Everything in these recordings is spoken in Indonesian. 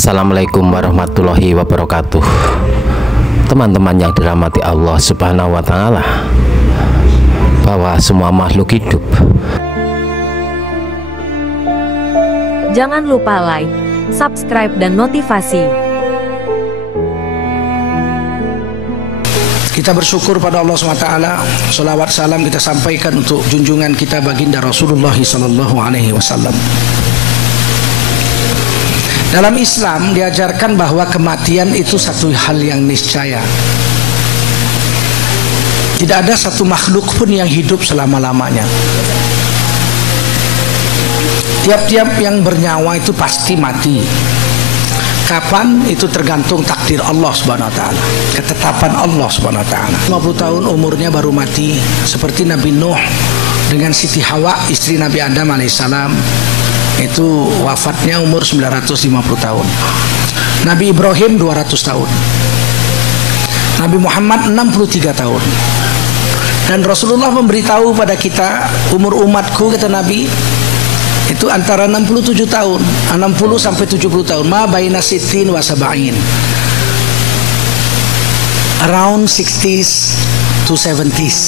Assalamualaikum warahmatullahi wabarakatuh. Teman-teman yang dirahmati Allah Subhanahu wa Ta'ala, bahwa semua makhluk hidup. Jangan lupa like, subscribe, dan notifikasi. Kita bersyukur pada Allah SWT. Salawat salam kita sampaikan untuk junjungan kita baginda Rasulullah SAW. Dalam Islam diajarkan bahwa kematian itu satu hal yang niscaya. Tidak ada satu makhluk pun yang hidup selama-lamanya. Tiap-tiap yang bernyawa itu pasti mati. Kapan itu tergantung takdir Allah Subhanahu wa Ta'ala, ketetapan Allah Subhanahu wa Ta'ala. 50 tahun umurnya baru mati, seperti Nabi Nuh dengan Siti Hawa istri Nabi Adam alaihissalam, itu wafatnya umur 950 tahun. Nabi Ibrahim 200 tahun. Nabi Muhammad 63 tahun. Dan Rasulullah memberitahu pada kita, umur umatku, kata Nabi, itu antara 67 tahun, 60 sampai 70 tahun. Ma baina sittin wa sab'in. Around 60s to 70s.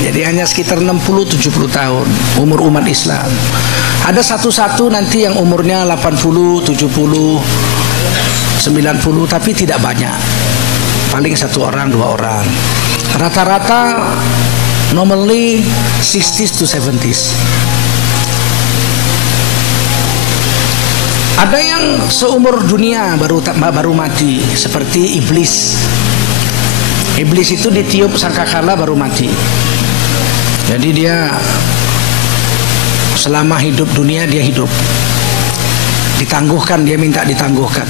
Jadi hanya sekitar 60-70 tahun umur umat Islam. Ada satu-satu nanti yang umurnya 80, 70, 90, tapi tidak banyak. Paling satu orang, dua orang. Rata-rata normally 60s to 70s. Ada yang seumur dunia baru mati, seperti iblis. Iblis itu ditiup sangkakala baru mati. Jadi dia selama hidup dunia dia hidup. Ditangguhkan, dia minta ditangguhkan.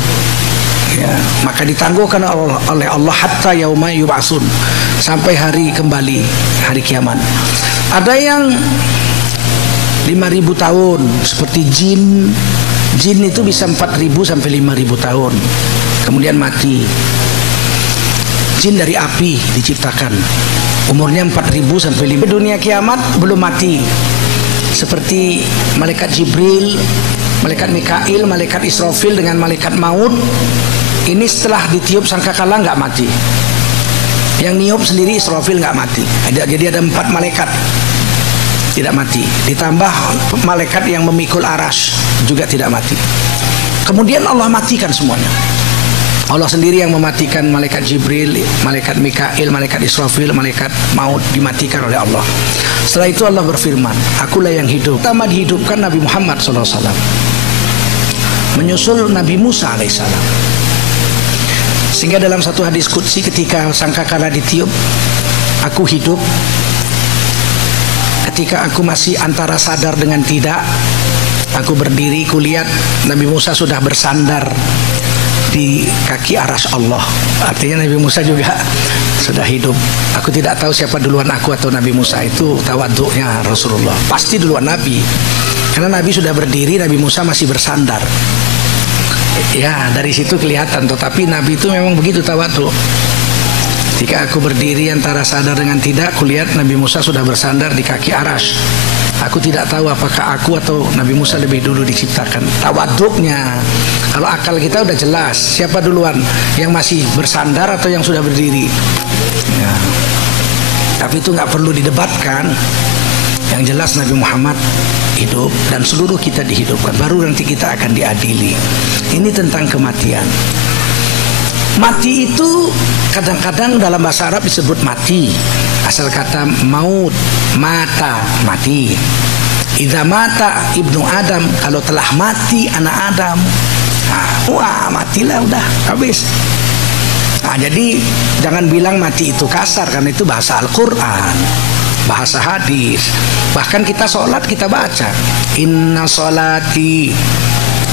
Ya, maka ditangguhkan oleh Allah hatta yauma yub'atsun, sampai hari kembali, hari kiamat. Ada yang 5.000 tahun, seperti jin. Jin itu bisa 4.000 sampai 5.000 tahun, kemudian mati. Jin dari api diciptakan, umurnya 4.000 sampai 5.000. Dunia kiamat belum mati, seperti malaikat Jibril, malaikat Mikail, malaikat Israfil dengan malaikat maut. Ini setelah ditiup sangkakala nggak mati. Yang niup sendiri Israfil nggak mati. Jadi ada 4 malaikat tidak mati, ditambah malaikat yang memikul arasy juga tidak mati. Kemudian Allah matikan semuanya. Allah sendiri yang mematikan malaikat Jibril, malaikat Mikail, malaikat Israfil, malaikat maut dimatikan oleh Allah. Setelah itu Allah berfirman, akulah yang hidup. Pertama dihidupkan Nabi Muhammad SAW, menyusul Nabi Musa alaihissalam. Sehingga dalam satu hadis qudsi, ketika sangkakala ditiup, aku hidup. Ketika aku masih antara sadar dengan tidak, aku berdiri, kulihat Nabi Musa sudah bersandar di kaki arasy Allah. Artinya Nabi Musa juga sudah hidup. Aku tidak tahu siapa duluan, aku atau Nabi Musa. Itu tawaduknya Rasulullah. Pasti duluan Nabi, karena Nabi sudah berdiri, Nabi Musa masih bersandar. Ya, dari situ kelihatan. Tetapi Nabi itu memang begitu tawaduk. Ketika aku berdiri antara sadar dengan tidak, kulihat Nabi Musa sudah bersandar di kaki arasy. Aku tidak tahu apakah aku atau Nabi Musa lebih dulu diciptakan. Tawaduknya. Kalau akal kita udah jelas siapa duluan, yang masih bersandar atau yang sudah berdiri. Ya. Tapi itu nggak perlu didebatkan. Yang jelas Nabi Muhammad hidup dan seluruh kita dihidupkan. Baru nanti kita akan diadili. Ini tentang kematian. Mati itu kadang-kadang dalam bahasa Arab disebut mati. Asal kata maut, mata, mati. Idza mata ibnu Adam, kalau telah mati anak Adam, wah matilah, udah habis. Nah, jadi jangan bilang mati itu kasar, karena itu bahasa Al-Quran, bahasa hadis. Bahkan kita sholat kita baca, inna sholati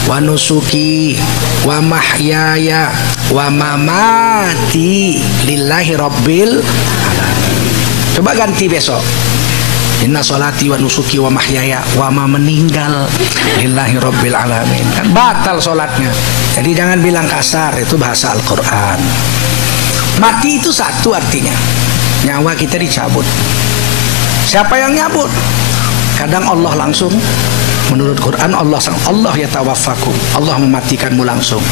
wa nusuki wa mahyaya wa mamati lillahi rabbil alamin. Coba ganti besok, inna sholati wa nusuki wa mahyaya wa ma, meninggal lillahi rabbil alamin. Kan batal sholatnya. Jadi jangan bilang kasar, itu bahasa Al-Quran. Mati itu satu artinya, nyawa kita dicabut. Siapa yang nyabut? Kadang Allah langsung, Menurut Quran Allah yatawaffakum, Allah mematikanmu langsung.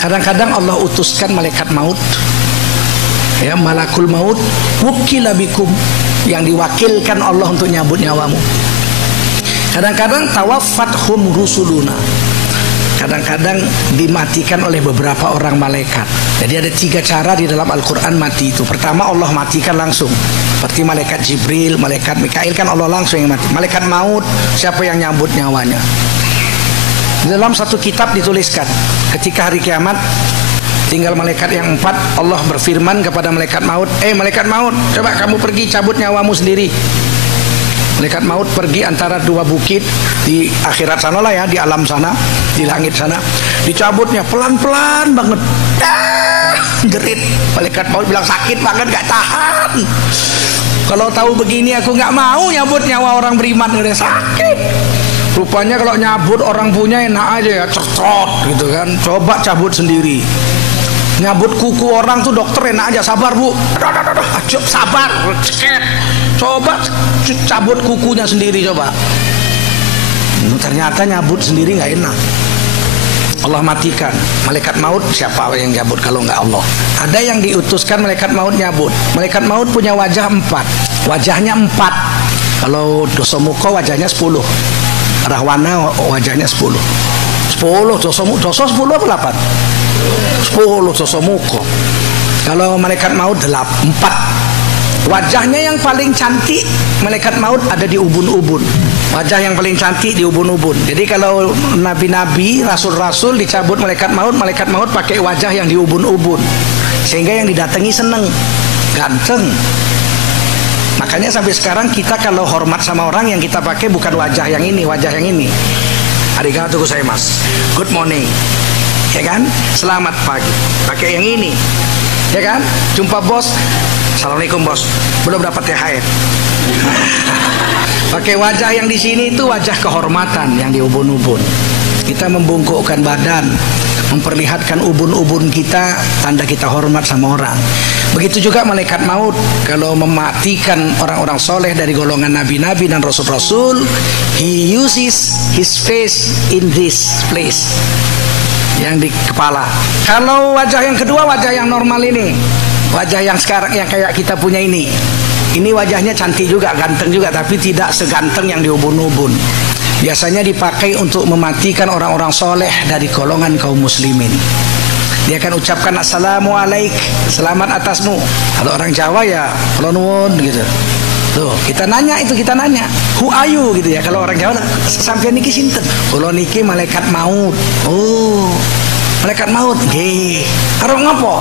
Kadang-kadang Allah utuskan malaikat maut, ya, malakul maut, wukila bikum, yang diwakilkan Allah untuk nyabut nyawamu. Kadang-kadang tawaffathum rusuluna, kadang-kadang dimatikan oleh beberapa orang malaikat. Jadi ada 3 cara di dalam Al-Quran mati itu. Pertama, Allah matikan langsung, seperti malaikat Jibril, malaikat Mikail, kan Allah langsung yang mati. Malaikat maut, siapa yang nyambut nyawanya? Di dalam satu kitab dituliskan, ketika hari kiamat tinggal malaikat yang 4, Allah berfirman kepada malaikat maut, malaikat maut, coba kamu pergi cabut nyawamu sendiri. Malaikat maut pergi antara 2 bukit di akhirat sana lah, ya, di alam sana, di langit sana. Dicabutnya pelan-pelan banget. Jerit. Malaikat maut bilang sakit banget, gak tahan. Kalau tahu begini aku gak mau nyabut nyawa orang beriman, udah sakit. Rupanya kalau nyabut orang punya enak aja, ya, cocot gitu kan. Coba cabut sendiri. Nyabut kuku orang tuh dokter enak aja, sabar bu, sabar, coba cabut kukunya sendiri coba. Ternyata nyabut sendiri nggak enak. Allah matikan malaikat maut, siapa yang nyabut kalau nggak Allah? Ada yang diutuskan malaikat maut nyabut. Malaikat maut punya wajah 4, wajahnya 4. Kalau dosomuko wajahnya 10, rahwana wajahnya 10. 10 doso 10 apa 8? 10 dosomuko. Kalau malaikat maut 4. Wajahnya yang paling cantik malaikat maut ada di ubun-ubun. Wajah yang paling cantik di ubun-ubun. Jadi kalau nabi-nabi, rasul-rasul dicabut malaikat maut pakai wajah yang di ubun-ubun, sehingga yang didatangi seneng, ganteng. Makanya sampai sekarang kita kalau hormat sama orang, yang kita pakai bukan wajah yang ini, wajah yang ini. Arigatou gozaimasu, good morning, ya kan? Selamat pagi, pakai yang ini, ya kan? Jumpa bos, assalamualaikum bos, belum dapat THR. Pakai wajah yang di sini itu wajah kehormatan yang di ubun-ubun. Kita membungkukkan badan, memperlihatkan ubun-ubun kita, tanda kita hormat sama orang. Begitu juga malaikat maut kalau mematikan orang-orang soleh dari golongan nabi-nabi dan rasul-rasul, he uses his face in this place, yang di kepala. Kalau wajah yang kedua, wajah yang normal ini, wajah yang sekarang yang kayak kita punya ini wajahnya cantik juga, ganteng juga, tapi tidak seganteng yang di ubun-ubun. Biasanya dipakai untuk mematikan orang-orang soleh dari golongan kaum muslimin. Dia akan ucapkan assalamualaik, selamat atasmu. Kalau orang Jawa ya nuwun gitu. Tuh, kita nanya, who are you gitu ya. Kalau orang Jawa, sampeyan niki sinten? Kula niki malaikat maut. Oh, malaikat maut. Nggih. Arep ngopo?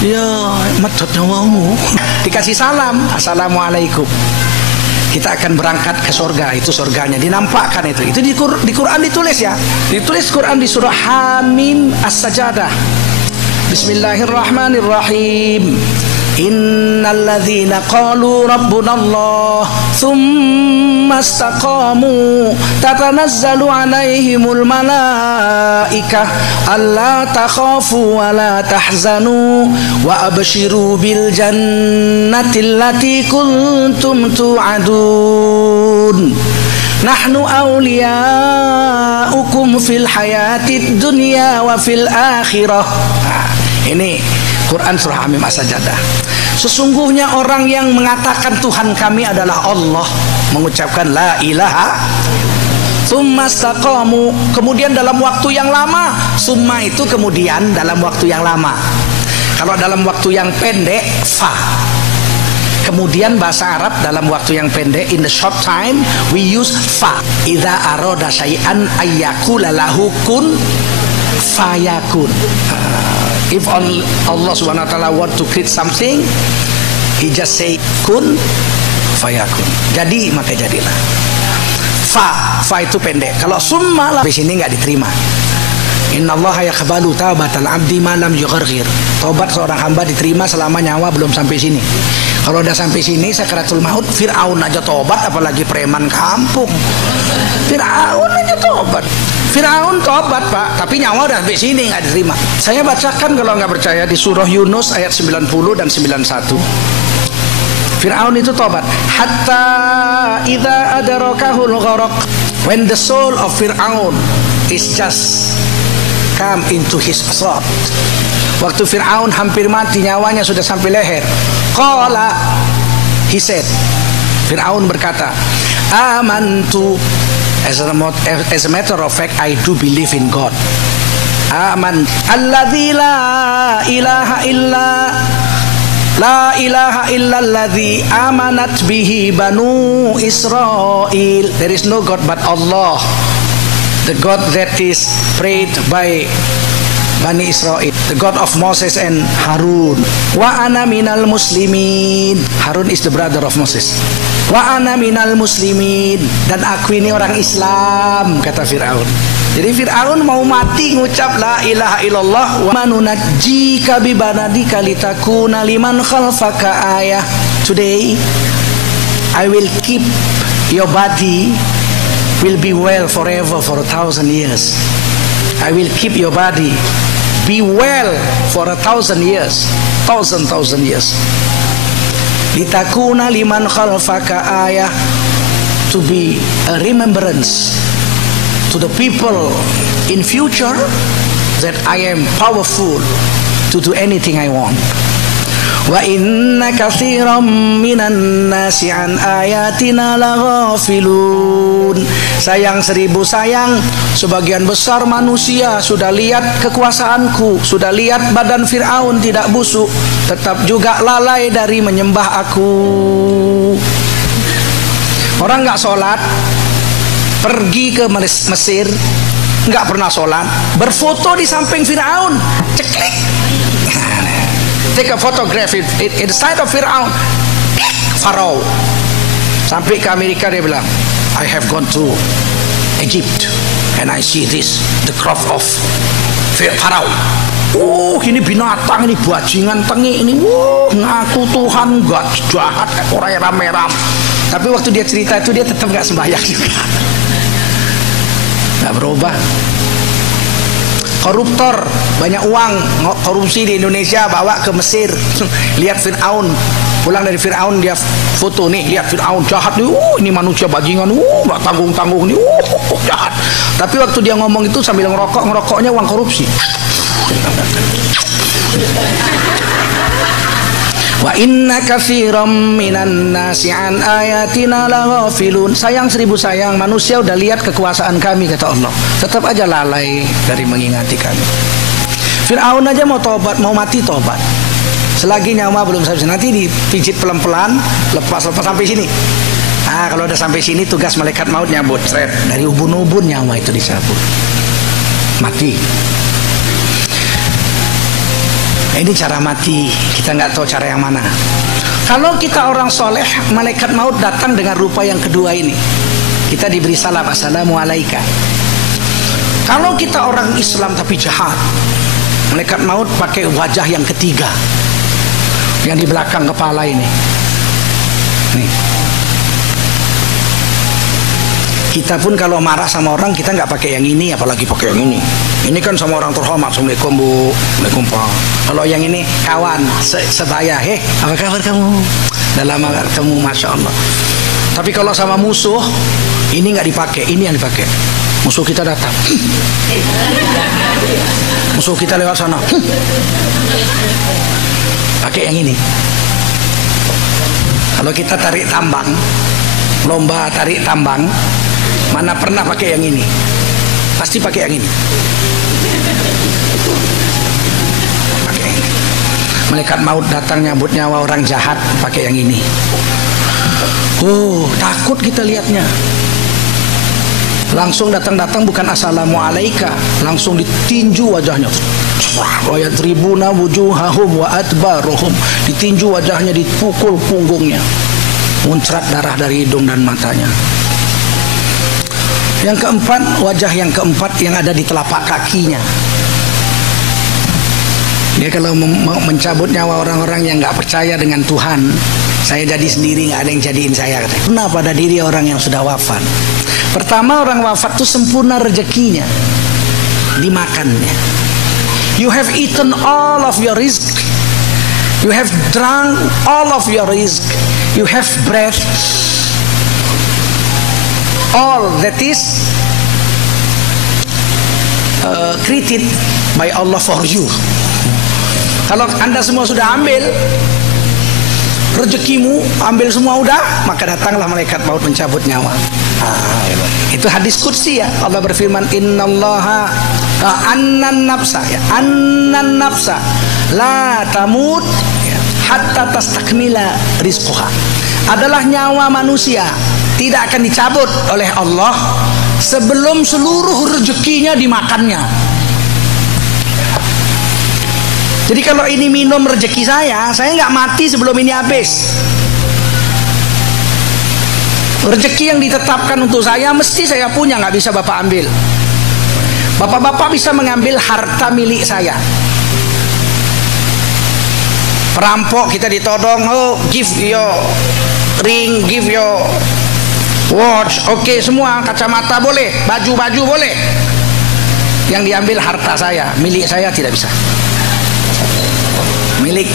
Ya, medhot nyawamu. Dikasih salam, assalamualaikum. Kita akan berangkat ke surga, itu surganya dinampakkan itu. Itu di Quran ditulis ya. Ditulis Quran di surah Hamim As-Sajadah. Bismillahirrahmanirrahim. Innal ladzina qalu rabbunallah tsumma istaqamu tatanazzalu alaihimul malaikah alla takhafu wa la tahzanu wa abshiru bil jannati allati kuntum tu'adun nahnu awliyaukum fil hayatid dunya wa fil akhirah. Ini Quran surah Hamim As-Sajadah. Sesungguhnya orang yang mengatakan Tuhan kami adalah Allah, mengucapkan la ilaha, summa istaqamu, kemudian dalam waktu yang lama. Summa itu kemudian dalam waktu yang lama. Kalau dalam waktu yang pendek, fa. Kemudian bahasa Arab dalam waktu yang pendek, in the short time we use fa. Idza arada syai'an ayyakula lahu kun fayakun. If Allah subhanahu wa ta'ala want to create something, he just say kun fayakun. Jadi maka jadilah. Fa itu pendek. Kalau summa lah di sini nggak diterima. Innallaha yaqbalu taubatal abdi ma lam yugharghir. Tobat seorang hamba diterima selama nyawa belum sampai sini. Kalau udah sampai sini sakaratul maut, Fir'aun aja tobat, apalagi preman kampung. Fir'aun aja tobat. Fir'aun tobat pak, tapi nyawa udah sampai sini nggak diterima. Saya bacakan kalau nggak percaya di surah Yunus ayat 90 dan 91. Fir'aun itu tobat. Hatta idza adrakahul gharaq wa When the soul of Fir'aun is just come into his throat, waktu Fir'aun hampir mati, nyawanya sudah sampai leher, qala, he said, Fir'aun berkata, amantu, as a matter of fact, I do believe in God. Aman alladzi la ilaha illa alladzi amanat bihi banu Israel. There is no God but Allah, the God that is prayed by Bani Israel, the God of Moses and Harun. Wa ana minal muslimin. Harun is the brother of Moses. Wa ana minal muslimin, dan aku ini orang Islam, kata Fir'aun. Jadi Fir'aun mau mati ngucap la ilaha illallah wa manunajjika bi banadika litakuna liman khalfaka ayah. Today I will keep your body will be well forever for 1,000 years. I will keep your body be well for 1,000 years. 1,000 years. Litakuna liman khalfaka ayah, to be a remembrance to the people in future that I am powerful to do anything I want. Wa inna katsiran minan nasi an ayatina laghafilun. Sayang seribu sayang, sebagian besar manusia sudah lihat kekuasaanku, sudah lihat badan Fir'aun tidak busuk, tetap juga lalai dari menyembah aku. Orang nggak sholat, pergi ke Mesir, nggak pernah sholat, berfoto di samping Fir'aun, ceklik, take a photograph in the side of Fir'aun, Pharaoh. Sampai ke Amerika dia bilang, I have gone to Egypt and I see this, the cross of Pharaoh. Oh, ini binatang, ini bajingan tengi ini. Ngaku Tuhan, nggak jahat, orang rame-ram. Tapi waktu dia cerita itu dia tetap nggak sembahyang juga. Nggak berubah. Koruptor, banyak uang, korupsi di Indonesia, bawa ke Mesir. Lihat Fir'aun, pulang dari Fir'aun dia foto nih, lihat Fir'aun jahat nih, ini manusia bajingan, nggak tanggung-tanggung nih, jahat. Tapi waktu dia ngomong itu sambil ngerokoknya uang korupsi. Wa inna katsiran minan nasi an ayatina laghafilun. Sayang seribu sayang, manusia udah lihat kekuasaan kami, kata Allah, tetap aja lalai dari mengingati kami. Fir'aun aja mau tobat, mau mati tobat, selagi nyawa belum sampai, nanti dipijit pelan-pelan, lepas sampai sini. Ah, kalau udah sampai sini tugas malaikat maut nyabut, dari ubun-ubun nyawa itu dicabut, mati. Ini cara mati, kita nggak tahu cara yang mana. Kalau kita orang soleh, malaikat maut datang dengan rupa yang kedua ini, kita diberi salam, assalamualaikum. Kalau kita orang Islam tapi jahat, malaikat maut pakai wajah yang ketiga, yang di belakang kepala ini. Nih. Kita pun kalau marah sama orang, kita nggak pakai yang ini, apalagi pakai yang ini. Ini kan sama orang terhormat, assalamualaikum bu, assalamualaikum pak. Kalau yang ini kawan, sebaya, apa kabar kamu? Udah lama gak ketemu, masya Allah. Tapi kalau sama musuh, ini nggak dipakai, ini yang dipakai. Musuh kita datang, musuh kita lewat sana, pakai yang ini. Kalau kita tarik tambang, lomba tarik tambang, mana pernah pakai yang ini? Pasti pakai yang ini. Pakai yang ini. Malaikat maut datang nyambut nyawa orang jahat pakai yang ini. Oh, takut kita lihatnya. Langsung datang bukan assalamualaikum, langsung ditinju wajahnya. Wa yadribuna wujuhahum wa adbaruhum. Ditinju wajahnya, dipukul punggungnya. Muncrat darah dari hidung dan matanya. Yang keempat, wajah yang keempat yang ada di telapak kakinya. Dia kalau mencabut nyawa orang-orang yang nggak percaya dengan Tuhan, saya jadi sendiri, nggak ada yang jadiin saya. Pernah pada diri orang yang sudah wafat. Pertama, orang wafat itu sempurna rezekinya, dimakannya. You have eaten all of your rizq. You have drunk all of your rizq. You have breath. all that is created by Allah for you. Kalau Anda semua sudah ambil rezekimu, ambil semua udah, maka datanglah malaikat maut mencabut nyawa. Itu hadis qudsi ya. Allah berfirman, innallaha annan nafsa ya, annan nafsa la tamut hatta tastakmila rizquha. Adalah nyawa manusia tidak akan dicabut oleh Allah sebelum seluruh rezekinya dimakannya. Jadi kalau ini minum rezeki saya nggak mati sebelum ini habis. Rezeki yang ditetapkan untuk saya mesti saya punya, nggak bisa Bapak ambil. Bapak-bapak bisa mengambil harta milik saya. Perampok kita ditodong, oh give your ring, give your watch, oke, semua, kacamata boleh, baju-baju boleh. Yang diambil harta saya, milik saya tidak bisa. Milik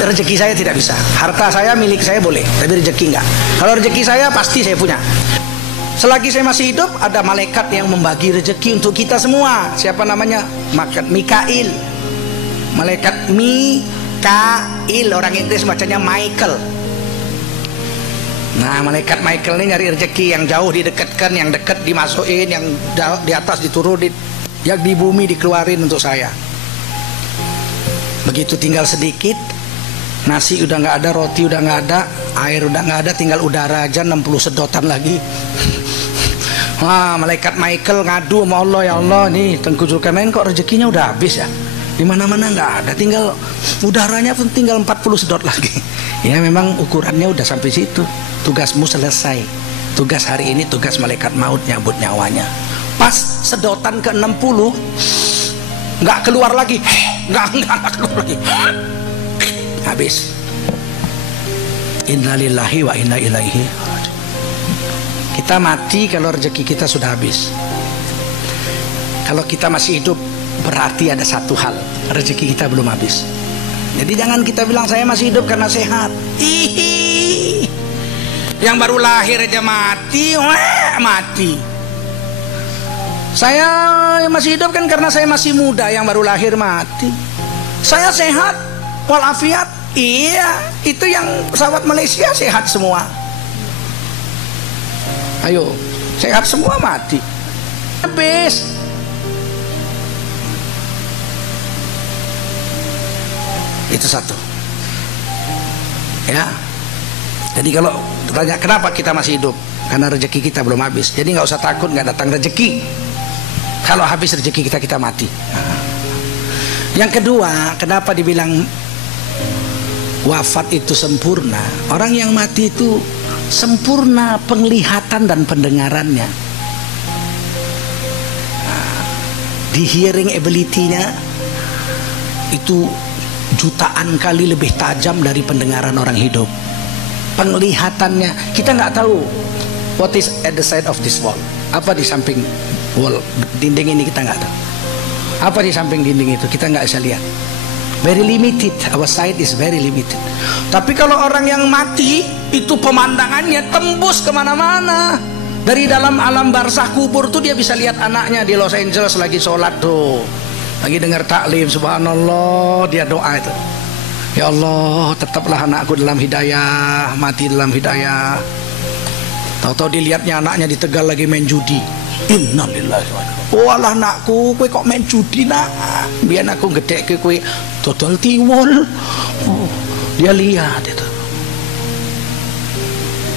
rezeki saya tidak bisa. Harta saya milik saya boleh, tapi rezeki enggak. Kalau rezeki saya pasti saya punya. Selagi saya masih hidup, ada malaikat yang membagi rezeki untuk kita semua. Siapa namanya? Mikail. Malaikat Mikail, orang Inggris bacanya Michael. Nah, malaikat Michael ini nyari rezeki, yang jauh didekatkan, yang dekat dimasukin, yang di atas diturunin, yang di bumi dikeluarin untuk saya. Begitu tinggal sedikit, nasi udah nggak ada, roti udah nggak ada, air udah nggak ada, tinggal udara aja 60 sedotan lagi. Wah, malaikat Michael ngadu sama Allah, ya Allah, nih Tengku Zulkarnain kok rezekinya udah habis ya, di mana-mana nggak ada, tinggal udaranya pun tinggal 40 sedot lagi. Ya memang ukurannya udah sampai situ, tugasmu selesai. Tugas hari ini tugas malaikat maut nyabut nyawanya. Pas sedotan ke 60 nggak keluar lagi, nggak keluar lagi, habis. Innalillahi wa inna ilaihi raji'un. Kita mati kalau rezeki kita sudah habis. Kalau kita masih hidup berarti ada satu hal, rezeki kita belum habis. Jadi jangan kita bilang saya masih hidup karena sehat. Yang baru lahir aja mati, mati. Saya masih hidup kan karena saya masih muda, yang baru lahir mati. Saya sehat walafiat. Iya, itu yang pesawat Malaysia sehat semua. Ayo, sehat semua mati. Habis. Itu satu. Ya. Jadi kalau tanya kenapa kita masih hidup, karena rezeki kita belum habis. Jadi nggak usah takut nggak datang rezeki. Kalau habis rezeki kita, kita mati. Yang kedua, kenapa dibilang wafat itu sempurna? Orang yang mati itu sempurna penglihatan dan pendengarannya. Di hearing ability-nya itu jutaan kali lebih tajam dari pendengaran orang hidup. Penglihatannya, kita nggak tahu what is at the side of this wall. Apa di samping wall, dinding ini kita nggak tahu. Apa di samping dinding itu kita nggak bisa lihat. Very limited, our sight is very limited. Tapi kalau orang yang mati itu pemandangannya tembus kemana-mana. Dari dalam alam barzah kubur tuh dia bisa lihat anaknya di Los Angeles lagi sholat tuh, lagi dengar taklim, subhanallah, dia doa itu, ya Allah tetaplah anakku dalam hidayah, mati dalam hidayah. Tahu-tahu dilihatnya anaknya di Tegal lagi main judi. Innalillahi wa inna ilaihi raji'un. Walah anakku, kowe kok main judi nak? Biar aku gedek kowe dodol tiwul. Oh, dia lihat itu.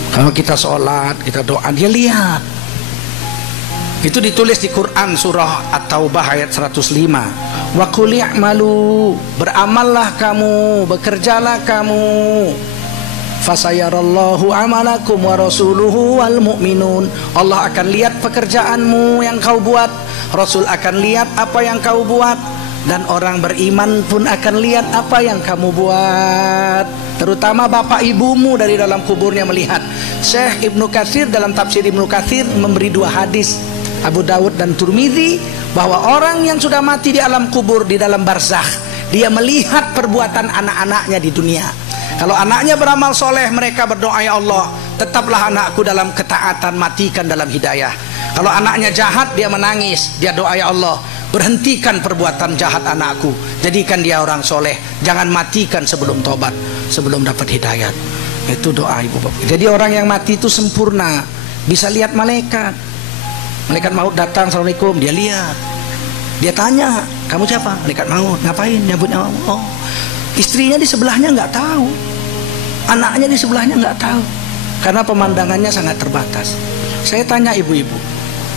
Kalau kita sholat, kita doa, dia lihat. Itu ditulis di Quran surah At-Taubah ayat 105. Wa qul i'malu, beramallah kamu, bekerjalah kamu. Fasayarallahu amalakum wa rasuluhu wal mu'minun. Allah akan lihat pekerjaanmu yang kau buat, Rasul akan lihat apa yang kau buat, dan orang beriman pun akan lihat apa yang kamu buat. Terutama bapak ibumu dari dalam kuburnya melihat. Syekh Ibnu Katsir dalam tafsir Ibnu Katsir memberi dua hadis, Abu Dawud dan Turmidzi, bahwa orang yang sudah mati di alam kubur, di dalam barzakh, dia melihat perbuatan anak-anaknya di dunia. Kalau anaknya beramal soleh, mereka berdoa, ya Allah tetaplah anakku dalam ketaatan, matikan dalam hidayah. Kalau anaknya jahat, dia menangis, dia doa, ya Allah, berhentikan perbuatan jahat anakku, jadikan dia orang soleh, jangan matikan sebelum tobat, sebelum dapat hidayat. Itu doa ibu bapak. Jadi orang yang mati itu sempurna, bisa lihat malaikat. Malaikat maut datang, assalamualaikum, dia lihat, dia tanya, kamu siapa? Malaikat maut, ngapain nyambutnya? Oh, istrinya di sebelahnya nggak tahu, anaknya di sebelahnya nggak tahu, karena pemandangannya sangat terbatas. Saya tanya ibu-ibu,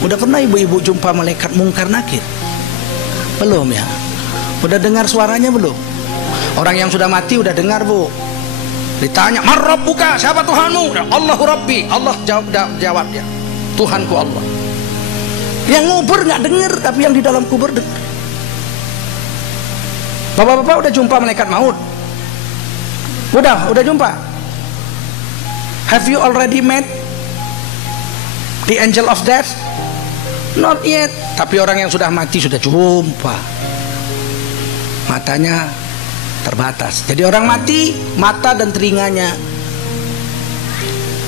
udah pernah ibu-ibu jumpa malaikat mungkar nakir? Belum ya? Udah dengar suaranya belum? Orang yang sudah mati udah dengar bu. Ditanya, man rabbuka, siapa Tuhanmu? Allahu Rabbi. Allah jawab dia, Tuhanku Allah. Yang ngubur nggak dengar, tapi yang di dalam kubur dengar. Bapak-bapak udah jumpa malaikat maut? Udah jumpa? Have you already met the angel of death? Not yet. Tapi orang yang sudah mati sudah jumpa. Matanya terbatas. Jadi orang mati, mata dan telinganya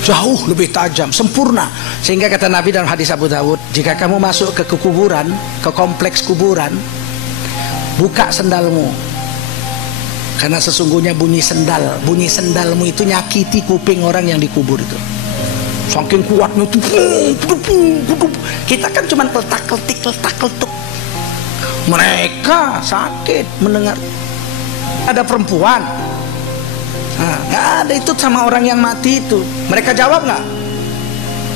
jauh lebih tajam, sempurna. Sehingga kata Nabi dalam hadis Abu Dawud, jika kamu masuk ke kuburan, ke kompleks kuburan, buka sendalmu, karena sesungguhnya bunyi sendalmu itu nyakiti kuping orang yang dikubur itu. Saking kuatnya itu. Kita kan cuma letak-letik. Mereka sakit mendengar. Ada perempuan, nggak ada itu sama orang yang mati itu. Mereka jawab nggak?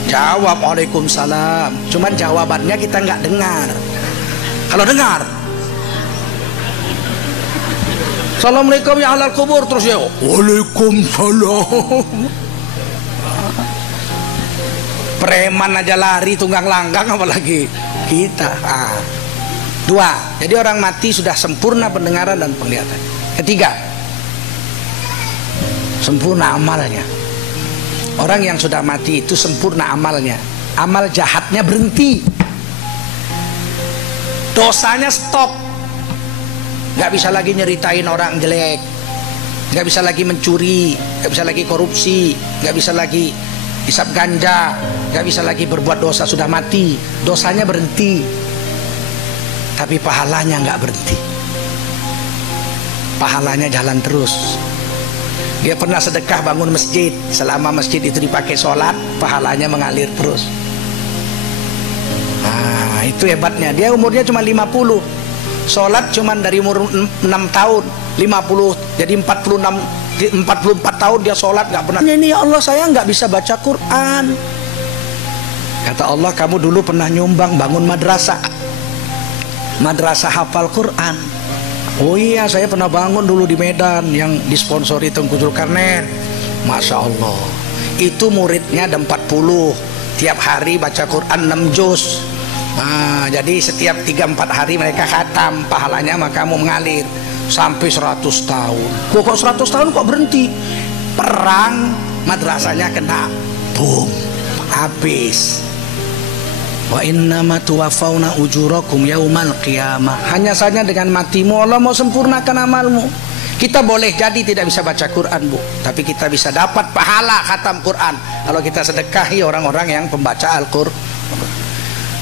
Jawab, waalaikumsalam. Cuman jawabannya kita nggak dengar. Kalau dengar, assalamualaikum ya ahlal kubur, terus ya waalaikumsalam. Preman aja lari tunggang langgang, apalagi kita. Dua, jadi orang mati sudah sempurna pendengaran dan penglihatan. Ketiga, sempurna amalnya. Orang yang sudah mati itu sempurna amalnya. Amal jahatnya berhenti, dosanya stop. Gak bisa lagi nyeritain orang jelek, gak bisa lagi mencuri, gak bisa lagi korupsi, gak bisa lagi hisap ganja, gak bisa lagi berbuat dosa. Sudah mati, dosanya berhenti, tapi pahalanya nggak berhenti. Pahalanya jalan terus. Dia pernah sedekah bangun masjid, selama masjid itu dipakai sholat, pahalanya mengalir terus. Nah, itu hebatnya. Dia umurnya cuma 50, sholat cuma dari umur 6 tahun, 50 jadi 44 tahun dia sholat nggak pernah. Ini ya Allah, saya nggak bisa baca Quran. Kata Allah, kamu dulu pernah nyumbang bangun madrasah hafal Quran. Oh iya, saya pernah bangun dulu di Medan yang disponsori Tengku Zulkarnain. Masya Allah, itu muridnya ada 40, tiap hari baca Quran 6 juz. Nah, jadi setiap 3-4 hari mereka khatam, pahalanya maka kamu mengalir sampai 100 tahun. Kok 100 tahun kok berhenti? Perang, madrasahnya kena boom, habis. Wa innama tuwaffawna ujurakum yaumal qiyamah. Hanya saja dengan matimu Allah mau sempurnakan amalmu. Kita boleh jadi tidak bisa baca Quran bu, tapi kita bisa dapat pahala khatam Quran kalau kita sedekahi orang-orang yang pembaca Al-Quran.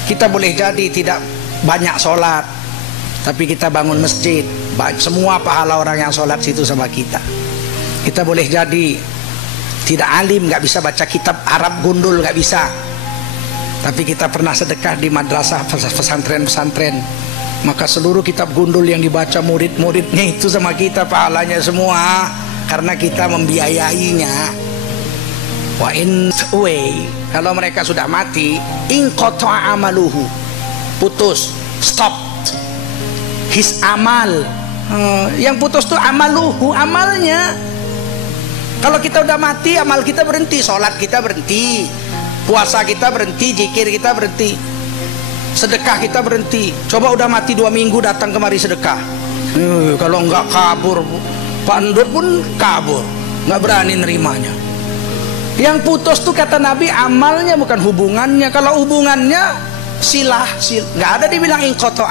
Kita boleh jadi tidak banyak sholat, tapi kita bangun masjid, semua pahala orang yang sholat situ sama kita. Kita boleh jadi tidak alim, nggak bisa baca kitab Arab gundul, nggak bisa, tapi kita pernah sedekah di madrasah pesantren-pesantren, maka seluruh kitab gundul yang dibaca murid-muridnya itu sama kita pahalanya semua, karena kita membiayainya. Wa in way, kalau mereka sudah mati, inqata amaluhu, putus, stop his amal. Yang putus tuh amaluhu, amalnya. Kalau kita udah mati, amal kita berhenti, sholat kita berhenti, puasa kita berhenti, zikir kita berhenti, sedekah kita berhenti. Coba udah mati 2 minggu datang kemari sedekah, kalau enggak kabur, Pak Endur pun kabur, nggak berani nerimanya. Yang putus tuh kata Nabi amalnya, bukan hubungannya. Kalau hubungannya nggak ada dibilang inqata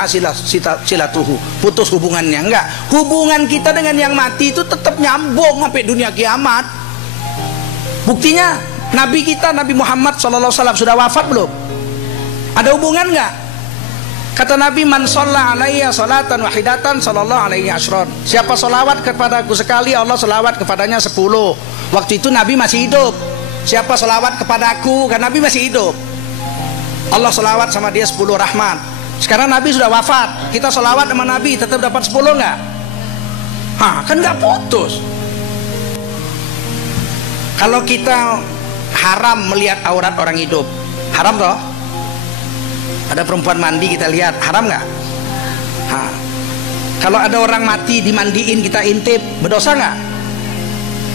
silatuhu, putus hubungannya, enggak. Hubungan kita dengan yang mati itu tetap nyambung sampai dunia kiamat. Buktinya Nabi kita, Nabi Muhammad SAW sudah wafat belum? Ada hubungan nggak? Kata Nabi, man sholla alaiya sholatan wahidatan sallallahu alaihi asyron. Siapa sholawat kepadaku sekali, Allah sholawat kepadanya 10. Waktu itu Nabi masih hidup. Siapa sholawat kepadaku, kan Nabi masih hidup, Allah sholawat sama dia 10 rahmat. Sekarang Nabi sudah wafat, kita sholawat sama Nabi tetap dapat 10 nggak? Kan nggak putus. Kalau kita haram melihat aurat orang hidup, haram toh? Ada perempuan mandi kita lihat, haram nggak? Kalau ada orang mati dimandiin kita intip, berdosa nggak?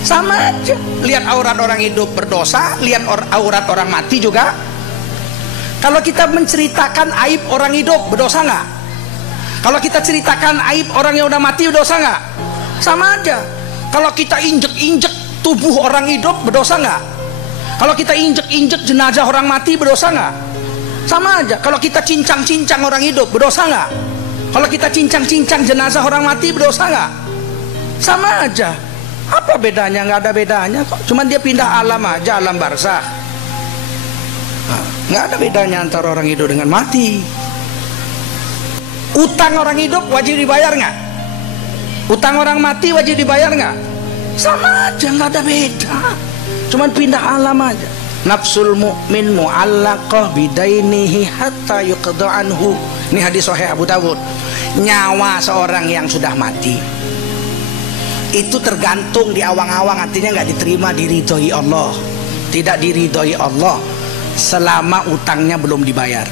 Sama aja. Lihat aurat orang hidup berdosa, lihat aurat orang mati juga. Kalau kita menceritakan aib orang hidup, berdosa nggak? Kalau kita ceritakan aib orang yang udah mati, berdosa nggak? Sama aja. Kalau kita injek-injek tubuh orang hidup, berdosa nggak? Kalau kita injek-injek jenazah orang mati, berdosa nggak? Sama aja. Kalau kita cincang-cincang orang hidup, berdosa nggak? Kalau kita cincang-cincang jenazah orang mati, berdosa nggak? Sama aja. Apa bedanya? Nggak ada bedanya kok. Cuman dia pindah alam aja, alam barzakh. Nggak ada bedanya antara orang hidup dengan mati. Utang orang hidup wajib dibayar nggak? Utang orang mati wajib dibayar nggak? Sama aja, nggak ada beda. Cuman pindah alam aja. Nafsul mu'min mu'allaqah bidainihi hatta yuqda anhu. Ini hadis sahih Abu Dawud. Nyawa seorang yang sudah mati itu tergantung di awang-awang, artinya nggak diterima, diridhoi Allah. Tidak diridhoi Allah selama utangnya belum dibayar.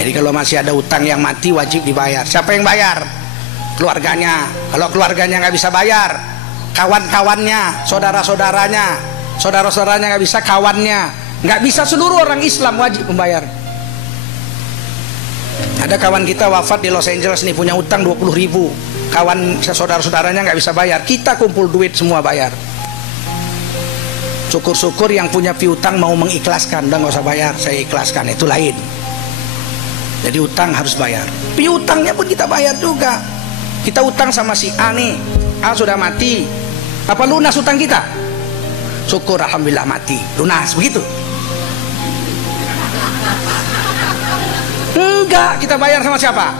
Jadi kalau masih ada utang yang mati wajib dibayar. Siapa yang bayar? Keluarganya. Kalau keluarganya nggak bisa bayar, kawan-kawannya, saudara-saudaranya. Saudara-saudaranya nggak bisa, kawannya nggak bisa, seluruh orang Islam wajib membayar. Ada kawan kita wafat di Los Angeles nih, punya utang 20.000. Kawan saudara-saudaranya nggak bisa bayar, kita kumpul duit semua bayar. Syukur-syukur yang punya piutang mau mengikhlaskan, udah nggak usah bayar, saya ikhlaskan, itu lain. Jadi utang harus bayar. Piutangnya pun kita bayar juga. Kita utang sama si A nih, A sudah mati, apa lunas utang kita? Syukur, alhamdulillah mati, lunas, begitu? Enggak, kita bayar sama siapa?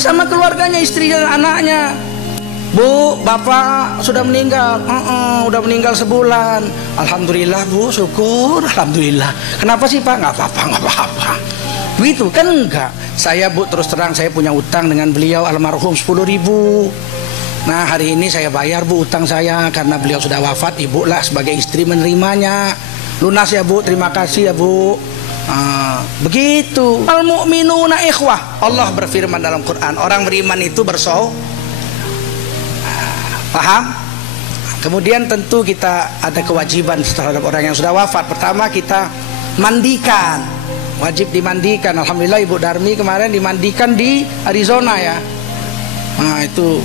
Sama keluarganya, istri dan anaknya. Bu, bapak sudah meninggal. Udah meninggal sebulan. Alhamdulillah bu, syukur, alhamdulillah. Kenapa sih pak? Nggak apa-apa, nggak apa-apa. Begitu kan? Enggak. Saya bu, terus terang saya punya utang dengan beliau almarhum 10.000. Nah hari ini saya bayar bu utang saya karena beliau sudah wafat. Ibu lah sebagai istri menerimanya. Lunas ya bu, terima kasih ya bu. Begitu. Al mu'minuna ikhwah. Allah berfirman dalam Quran, orang beriman itu bersaudara. Paham? Kemudian tentu kita ada kewajiban terhadap orang yang sudah wafat. Pertama kita mandikan, wajib dimandikan. Alhamdulillah Ibu Darmi kemarin dimandikan di Arizona ya. Nah itu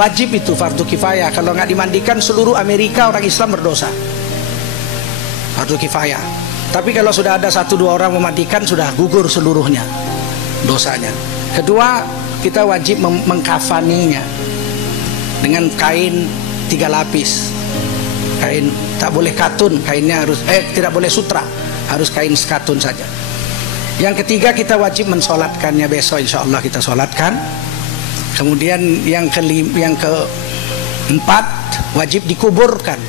wajib, itu fardu kifayah. Kalau nggak dimandikan seluruh Amerika orang Islam berdosa. Fardu kifayah. Tapi kalau sudah ada 1-2 orang memandikan, sudah gugur seluruhnya dosanya. Kedua, kita wajib mengkafaninya dengan kain 3 lapis. Kain, tak boleh katun, kainnya harus tidak boleh sutra, harus kain katun saja. Yang ketiga, kita wajib mensolatkannya. Besok insya Allah kita solatkan. Kemudian yang keempat, wajib dikuburkan.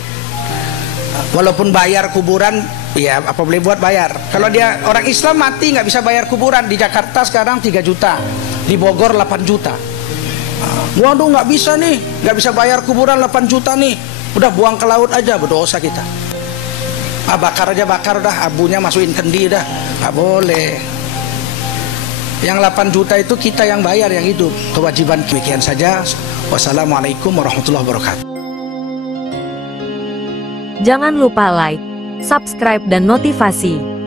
Walaupun bayar kuburan, ya apa boleh buat bayar. Kalau dia orang Islam mati nggak bisa bayar kuburan. Di Jakarta sekarang 3 juta, di Bogor 8 juta. Waduh nggak bisa nih, nggak bisa bayar kuburan 8 juta nih, udah buang ke laut aja, berdosa kita. Bakar aja, bakar dah, abunya masukin kendi dah, nggak boleh. Yang 8 juta itu kita yang bayar, yang hidup. Kewajiban demikian saja. Wassalamualaikum warahmatullahi wabarakatuh. Jangan lupa like, subscribe dan notifikasi.